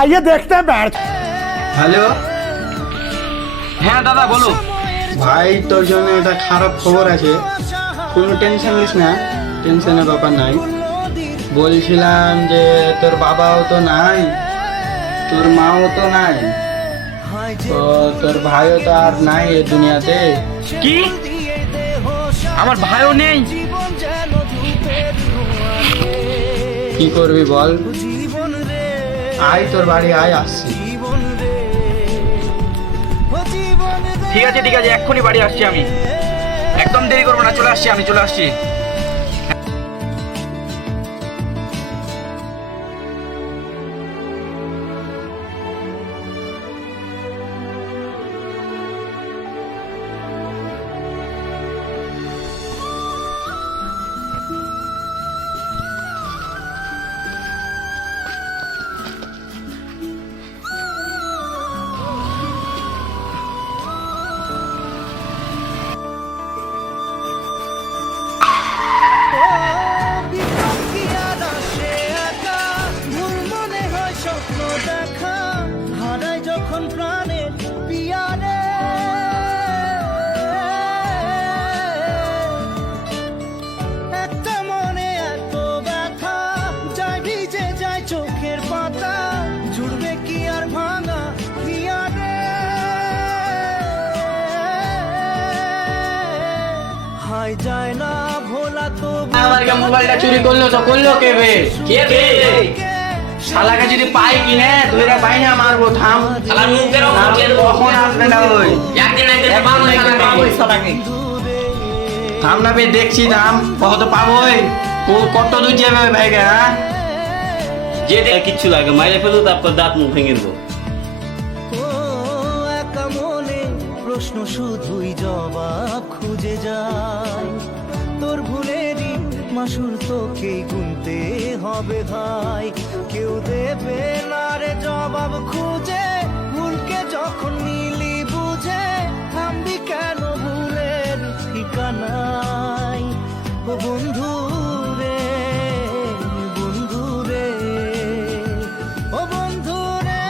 आइए देखते हैं बैठ। হ্যালো হ্যাঁ দাদা বলো। ভাই, তোর জন্য একটা খারাপ খবর আছে। কোনো টেনশন নিস না, টেনশনের ব্যাপার নাই। বলছিলাম যে তোর বাবাও তো নাই, তোর মাও তো নাই, তো তোর ভাইও তো আর নাই এই দুনিয়াতে। কি আমার ভাইও নেই? কি করবি বল? আয় তোর বাড়ি আয়, আসছি। ঠিক আছে ঠিক আছে, এক্ষুনি বাড়ি আসছি আমি, একদম দেরি করবো না, চলে আসছি আমি, চলে আসছি। যায় না ভোলা তো আমার মোবাইলটা চুরি করলো তো করলো কে বে? কে রে? শালাকে যদি পাই কিনে ধরে পাই না মারবো। থাম, শালার মুখ বেরো, কখন আসবে না? ওই একদিন না একদিন পাবো শালাকে। থাম না বে, দেখছি দাম কত পাবোই। কত দূর যাবে ভাইকে? হ্যাঁ, যে কিচ্ছু লাগে মাইরে ফেলো, তারপর দাঁত মুখ ভেঙে দেবো। ও একা মনে প্রশ্ন শুধুই জবাব খুঁজে যায়। তোর ভুলেরই মাসুর তোকে গুনতে হবে ভাই, কেউ দেবে না রে জবাব খুঁজে। ভুলকে যখন নিলি বুঝে থামবি কেন ভুলের ঠিকানায়? ও বন্ধু রে, বন্ধু রে, ও বন্ধু রে।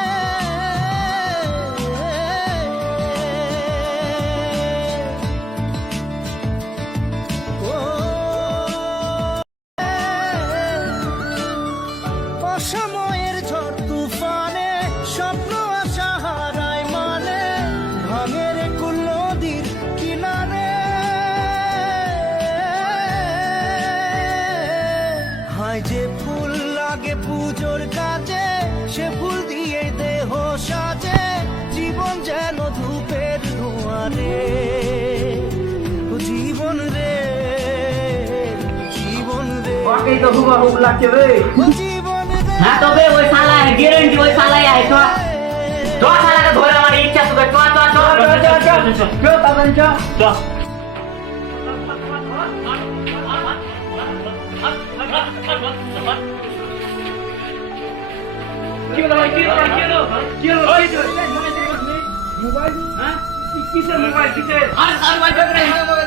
অসময়ের ঝড় তুফানে স্বপ্ন আশা হারায় মানে, ভাঙের কুল নদীর কিনারে। হায় যে ফুল লাগে পুজোর কাজে, সে ফুল দিয়ে দেহ সাজে। জীবন যেন ধূপের ধোঁয়ারে, ও জীবন রে, জীবন রে, ওকেই তো হুবহুব লাগছে রে। ও জীবন রে। হ্যাঁ তবে ওই শালা গ্যারান্টি, ওই শালাই আয় তো। তো শালাকে ধরে আমার ইচ্ছা তো, তো তো তো তো বাবা তো তো। কি হলো ভাই? কি হলো? কি হলো? কি হলো? মোবাইল? হ্যাঁ কিসের মোবাইল? কিসের? আর মোবাইল চুরি করে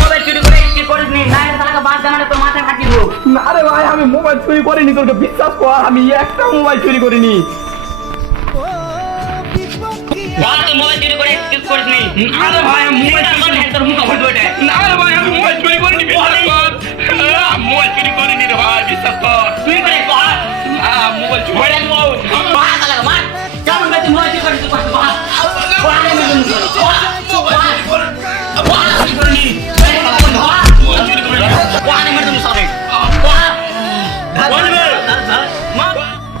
মোবাইল চুরি করে কি করিস নি? না শালাকে বাদ জানালে তো মাথা ফাটি দেবো। না রে ভাই, আমি মোবাইল চুরি করিনি, তোকে বিশ্বাস কর, আমি একটা মোবাইল চুরি করিনি। বল তো মোবাইল চুরি করে কি করিস নি? আরে ভাই আমি মোবাইল চুরি করিনি, তোর মুখ হইতো এটা। না রে ভাই, আমি মোবাইল চুরি করিনি, বিশ্বাস কর। মোবাইল চুরি করিনি রে ভাই, বিশ্বাস কর। তুই করে কর। মোবাইল চুরি মোবাইল মোবাইল মার শালাকে মার। কেমন করে তুই মোবাইল চুরি করিস? তুই কর। ওয়ানে মেরে দিবি। ওয়ানে চুরি করিনি। ওয়ানে মেরে দিবি সবে। ওয়ানে মেরে।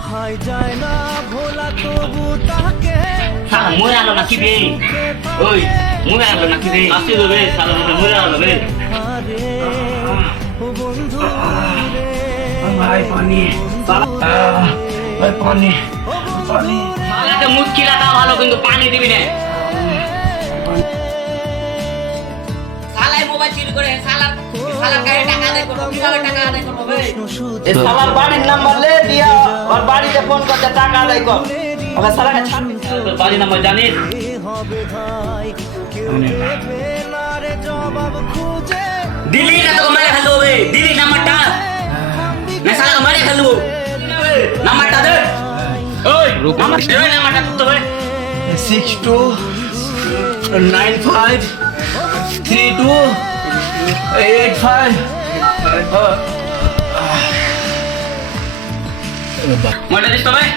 হায় যায় না ভোলা তবু তাকে। শালা মরে আলো নাকি রে? ওই মরে আলো নাকি রে? আসতে দেবে সারা মরে যাবে। আরে ও বন্ধু রে, ভাই পানি, ভাই পানি, পানি। শালাকে মুশকিল আটা ভালো, কিন্তু পানি দিবি না। শালাই মোবাইল চুরি করে, শালার গায়ে টাকা আদায় করবো, কিভাবে টাকা আদায় করবো বে? এই শালার বাড়ির নাম্বার লে দিয়া ওর বাড়িতে ফোন করতে টাকা আদায় কর। ওকে শালাকে ছাড়। তোর বাড়ি নাম্বার জানিস? হবে ভাই, কেউ দেবে না রে জবাব খুঁজে। দিলি না তোকে মেরে ফেলবো বে, দিলি নাম্বারটা না শালাকে মেরে ফেলবো। নাম্বারটা দে ওই নাম্বারটা করতে হবে 62953285 মনে দিস তো ভাই